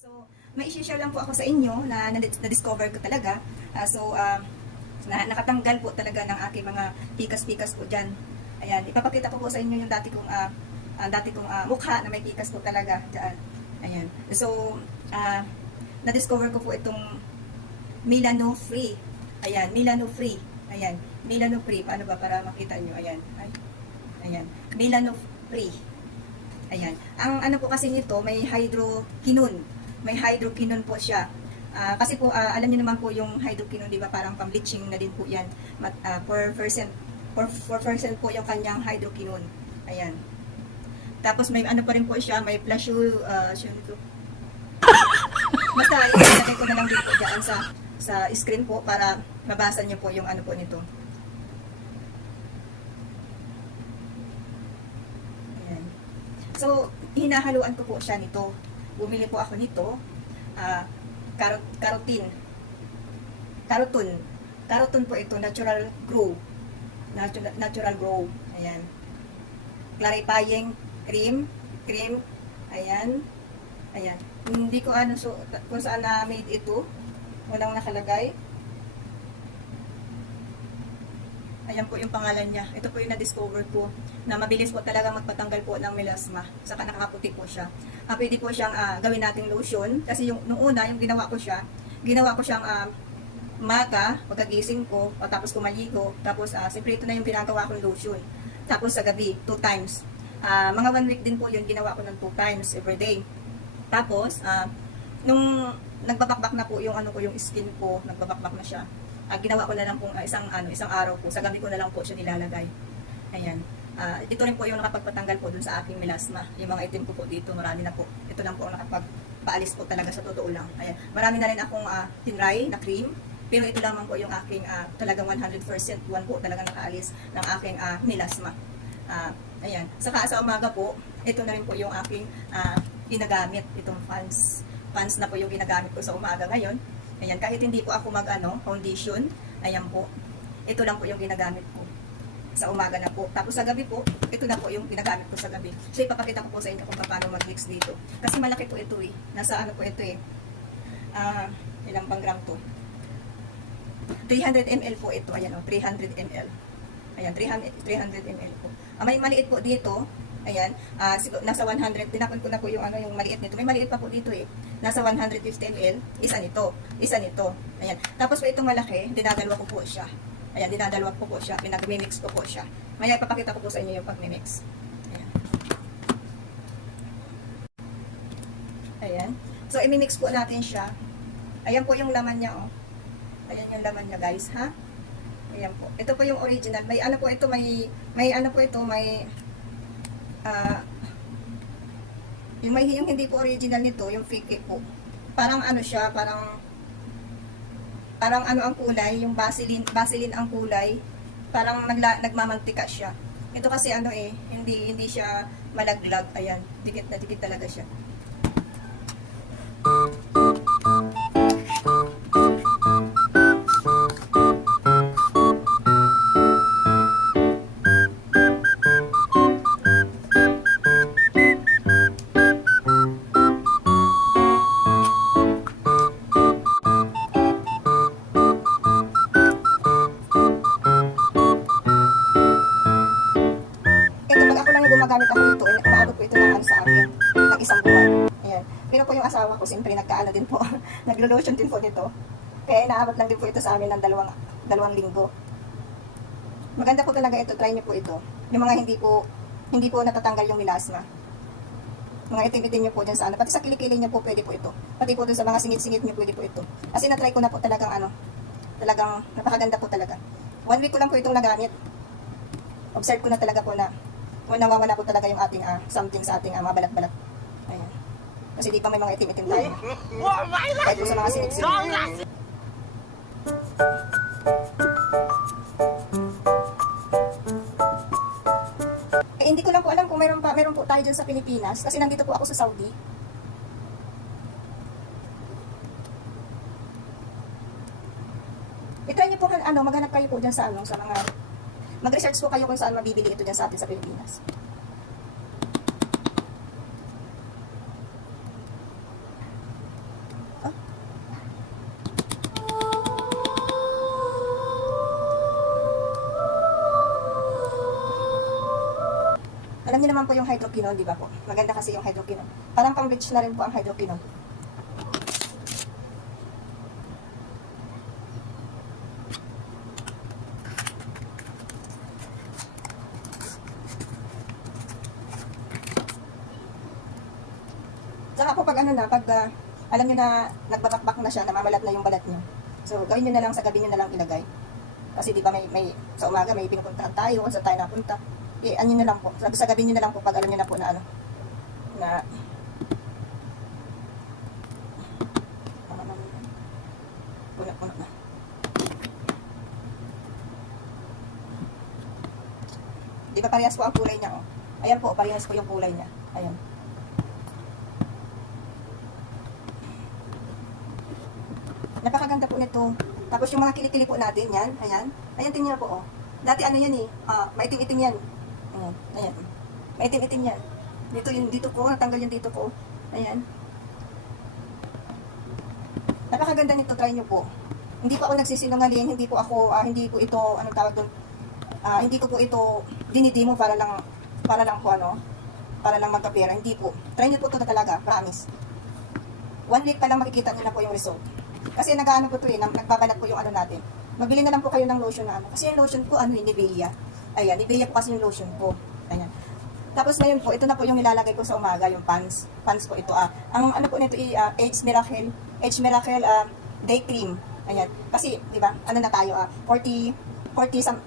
So, may i-share lang po ako sa inyo na na-discover ko talaga. Nakatanggal po talaga ng aking mga pikas-pikas po dyan. Ayan, ipapakita ko po sa inyo yung dati kong mukha na may pikas po talaga dyan. Ayan. So, na-discover ko po itong Milano Free. Ayan, Milano Free. Ayan, Milano Free. Paano ba para makita nyo? Ayan. Ayan, Milano Free. Ayan. Ang ano po kasi nito, may hydroquinone. May hydroquinone po siya. Kasi po, alam niyo naman po yung hydroquinone, di ba? Parang pang-bleaching na din po yan. 4% po yung kanyang hydroquinone. Ayan. Tapos may ano pa rin po siya, may basta, ilagay ko na lang din po dyan sa screen po para mabasa niyo po yung ano po nito. Ayan. So, hinahaluan ko po siya nito. Bumili po ako nito, Carotin po ito, natural grow. Ayan. Clarifying cream, ayan. Hindi ko kung saan na made ito. Walang nakalagay. Ayan po yung pangalan niya. Ito po yung na-discover ko na mabilis po talaga magpatanggal po ng melasma. Saka nakakaputi po siya. Pwede po siyang gawin nating lotion. Kasi nung una, yung ginawa ko siyang umaga, pagkagising ko, tapos kumaligo, tapos siyempre ito na yung ginagawa kong lotion. Tapos sa gabi, 2 times. Mga 1 week din po yun, ginawa ko ng 2 times every day. Tapos, nung nagbabakbak na po yung yung skin ko, nagbabakbak na siya. Ginawa ko na lang po isang araw po, sa gabi ko na lang po siya nilalagay. Ayan. Ito rin po yung nakapagpatanggal po dun sa aking melasma. Yung mga itim ko po dito, marami na po. Ito lang po ang nakapagpaalis po talaga sa totoo lang. Ayan. Marami na rin akong tinry na cream. Pero ito lamang po yung aking talagang 100% one po talaga nakaalis ng aking melasma. Ayan. Saka sa umaga po, ito na rin po yung aking ginagamit. Itong pants na po yung ginagamit ko sa umaga ngayon. Ayan. Kahit hindi po ako foundation. Ayan po. Ito lang po yung ginagamit ko sa umaga na po. Tapos sa gabi po, ito na po yung ginagamit ko sa gabi. So ipapakita ko po sa inyo kung paano mag-mix dito. Kasi malaki po ito eh. Nasa ano po ito eh. Ilang bang gram to? 300 ml po ito. Ayan o, 300 ml. Ayan, 300 ml po. May maliit po dito. Ayan, nasa 100. Tinapon ko na po yung yung maliit nito. May maliit pa po dito eh. Nasa 150 ml. Isa nito. Ayan. Tapos po itong malaki, dinadalwa ko po siya. Ayan, dinadalwa ko po siya. Pinag-mix ko po siya. Maya ipapakita ko po sa inyo yung pag-mix. Ayan. So, i-mix po natin siya. Ayan po yung laman niya, oh. Ayan yung laman niya, guys, ha? Ayan po. Ito po yung original. May ano po ito, may yung hindi po original nito, yung fake po. Parang ano siya, parang ano ang kulay, yung Vaseline ang kulay. Parang nagmamantika siya. Ito kasi hindi siya malaglag. Ayan, dikit na dikit talaga siya. Gumagamit ako nito, inaabot ko ito ng sa akin, ng 1 buwan. Ayan. Pero po yung asawa ko, siyempre nagkaano din po, naglo-lotion din po nito. Kaya inaabot lang din po ito sa amin ng 2 linggo. Maganda po talaga ito, try niyo po ito. Yung mga hindi po natatanggal yung melasma. Mga itim-itim niyo po dyan sa pati sa kilikili niyo po pwede po ito. Pati po dun sa mga singit-singit niyo pwede po ito. Kasi na-try ko na po talagang talagang napakaganda po talaga. 1 week ko lang po itong nagamit. Observe ko na talaga po na nawawala po talaga yung ating something sa ating mga balat-balat. Ayan. Kasi di pa may mga itim-itim tayo. Kahit po sa mga singit-singit. Hindi ko lang po alam kung meron po tayo dyan sa Pilipinas. Kasi nandito po ako sa Saudi. I-try niyo po maghanap kayo po dyan sa mga mag-research po kayo kung saan mabibili ito dyan sa atin sa Pilipinas. Alam niyo naman po yung hydroquinone, di ba po? Maganda kasi yung hydroquinone. Parang pang-bleach na rin po ang hydroquinone. Saka po pag ano na, pag alam niyo na nagbabakbak na siya, namamalat na yung balat niyo. So, gawin niyo na lang sa gabi niyo na lang ilagay. Kasi di ba may sa umaga may pinupuntahan tayo, kung saan tayo napunta. Ano niyo na lang po. Sa gabi niyo na lang po pag alam niyo na po na ano, na puno na. Di ba parehas po ang kulay niya, oh. Ayan po, parehas po yung kulay niya. Ayan. Napakaganda po nito. Tapos yung mga kilikili po natin, yan, ayan. Ayan, tingnan po, oh. Dati ano yan eh, maitim-itim yan. Ayan, ayan. Maitim-itim yan. Dito po, natanggal yung dito po. Ayan. Napakaganda nito, try nyo po. Hindi po ako nagsisinungaling, hindi po ako, hindi po ito, anong tawag doon, hindi ko po ito dinidimo para lang po ano, para lang magkapera. Hindi po. Try nyo po ito talaga, promise. 1 week pa lang makikita nyo na po yung result. Kasi nag-ano po ito eh, nagbabalat po yung ano natin. Magbili na lang po kayo ng lotion na ano. Kasi yung lotion po, ano, Nivea. Ayan, Nivea po kasi yung lotion po. Ayan. Tapos ngayon po, ito na po yung nilalagay ko sa umaga, yung pants. Pants po ito. Ang ano po nito, H Miracle Day Cream. Ayan. Kasi, di ba, ano na tayo, 40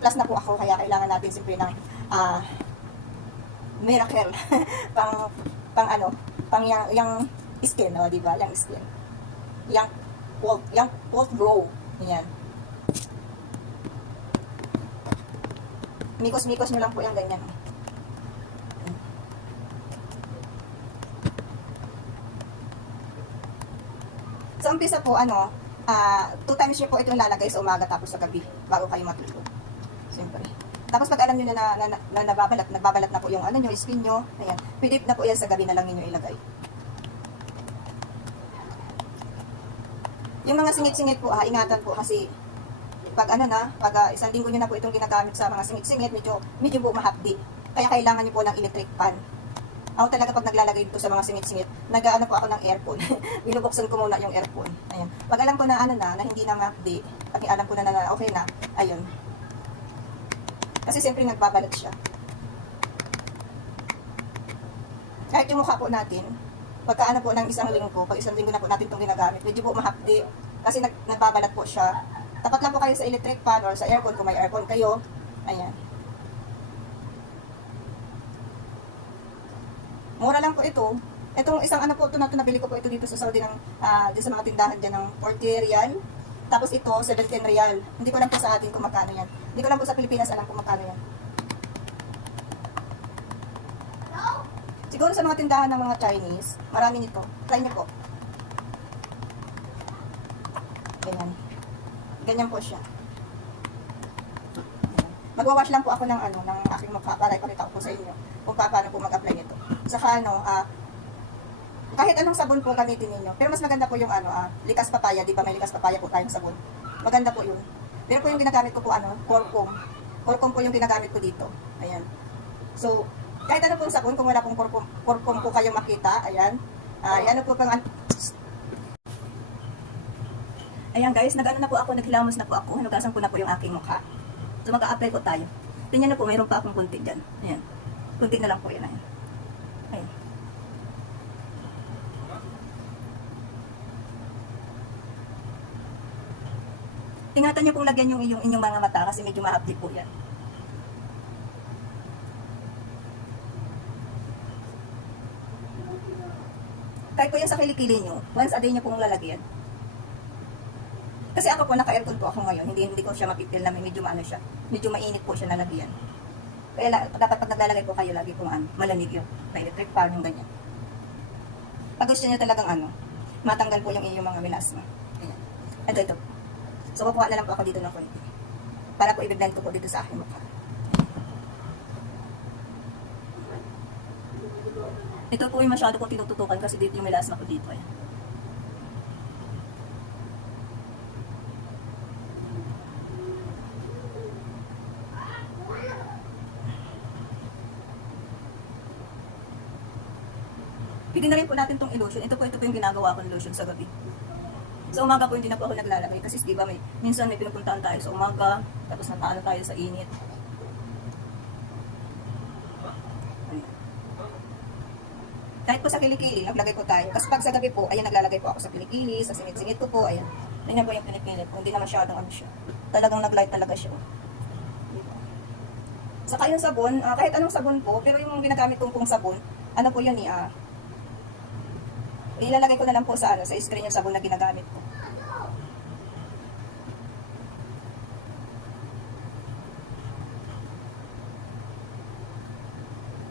plus na po ako, kaya kailangan natin siyempre ng Miracle. pang ano, pang yung skin, no, di ba? Yung skin. Yung post grow. Ayan. Mikos-mikos nyo lang po yung ganyan. So, umpisa po, 2 times nyo po ito lalagay sa umaga tapos sa gabi bago kayo matulog. Siyempre. Tapos pag alam nyo na nagbabalat na po yung ano nyo, skin nyo, ayan, pwede na po yan sa gabi na lang ninyo ilagay. Yung mga singit-singit po, ingatan po kasi pag isang linggo nyo na po itong ginagamit sa mga singit-singit, medyo po mahapdi. Kaya kailangan nyo po ng electric fan. Ako talaga pag naglalagay dito sa mga singit-singit, nag-ano po ako ng aircon. Binubuksan ko muna yung aircon. Ayan. Pag alam ko na na hindi na mahapdi, pag alam ko na okay na, ayun. Kasi siyempre nagbabalat siya. Kahit yung mukha po natin, pagkaano po ng isang linggo, pag isang linggo na po natin itong ginagamit, medyo po mahapdi. Kasi nagbabalat po siya. Tapat lang po kayo sa electric fan or sa aircon kung may aircon kayo. Ayan. Mura lang po ito. Itong isang ano po ito na nabili ko po ito dito sa Saudi dito sa mga tindahan dyan ng 40 real. Tapos ito, 17 real. Hindi ko lang po sa atin kung magkano yan. Hindi ko lang po sa Pilipinas alam kung magkano yan. Siguro sa mga tindahan ng mga Chinese, marami nito. Try nyo po. Ganyan. Ganyan po siya. Magwawash lang po ako ng aking mukha para ipakita ko po sa inyo kung paano po mag-apply nito. Saka kahit anong sabon po gamitin niyo. Pero mas maganda po yung likas papaya, di ba? May likas papaya po tayong sabon. Maganda po yun. Pero po yung ginagamit ko po curcum. Curcum po yung ginagamit ko dito. Ayan. So, kahit ano pong sabon, kung wala pong curcum po kayong makita, ayan. Ano po pang ayan guys, nag-ano na po ako, naghilamos na po ako. Hinugasan ko na po yung aking mukha. So, mag-a-apply po tayo. Tingnan na po, mayroon pa akong kunti dyan. Ayan. Kunti na lang po yan. Ayan. Ayan. Ingatan nyo pong lagyan yung inyong mga mata kasi medyo mahapdi po yan. Kahit po yan sa kilikili nyo, once a day nyo pong lalagyan. Kasi ako po, naka-aircon po ako ngayon. Hindi ko siya mapipil na medyo maano siya. Medyo mainit po siya nalagyan. Kaya dapat pag naglalagay po kayo, lagi pong malamig yun. May electric fan yung ganyan. Pag gusto nyo talagang matanggal po yung iyong mga melasma. Ayan. Ito. So, kukuha na lang po ako dito ng konti. Para po i-blend ko po dito sa aking mukha. Ito po yung masyado ko tinututukan kasi dito yung melasma ko dito. Ayan. Pwede na rin po natin itong i-lotion. Ito po yung ginagawa kong lotion sa gabi. Sa umaga po hindi na po ako naglalagay kasi di ba minsan may pinupuntahan tayo sa umaga, tapos nataano tayo sa init. Ayan. Kahit po sa kilikili, naglagay po tayo. Kasi pag sa gabi po, ayan, naglalagay po ako sa kilikili, sa singit-singit ko po, ayan. Ganyan po yung kilikili po, hindi na masyadong ano siya. Talagang nag-light talaga siya. Saka yung sabon, kahit anong sabon po, pero yung ginagamit kong sabon, ano po yun ilalagay ko na lang po sa screen yung sabon na ginagamit ko.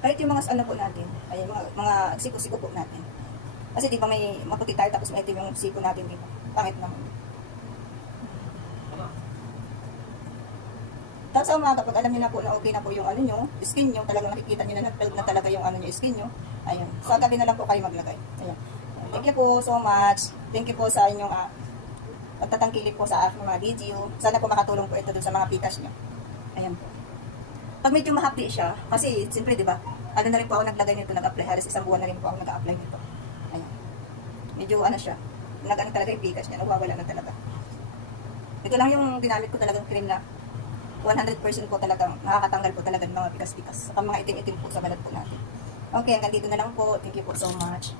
Kahit yung mga ano po natin, ay mga siko-siko po natin. Kasi di ba may maputi tayo tapos may itim yung siko natin dito. Pangit naman. Tapos sa umaga, pag alam niyo na po na okay na po yung ano nyo, skin nyo, talagang nakikita nyo na nag-build na talaga yung ano nyo, skin nyo. Ayun. Sa gabi na lang po kayo maglagay. Ayun. Thank you po so much. Thank you po sa inyong pagtatangkilik po sa aking mga video. Sana po makatulong po ito dun sa mga pitas nyo. Ayan po. Pag medyo mahapdi siya, kasi siyempre di ba, ano na rin po ako naglagay nito, nag-apply. Halos isang buwan na rin po ako nag-apply nito. Ayan. Medyo ano siya, nag-ano talaga yung pitas niya, nawawala na talaga. Ito lang yung ginamit ko talagang cream na 100% po talagang nakakatanggal po talaga ng mga pikas-pikas. Saka mga itim-itim po sa balat po natin. Okay, hanggang dito na lang po. Thank you po so much.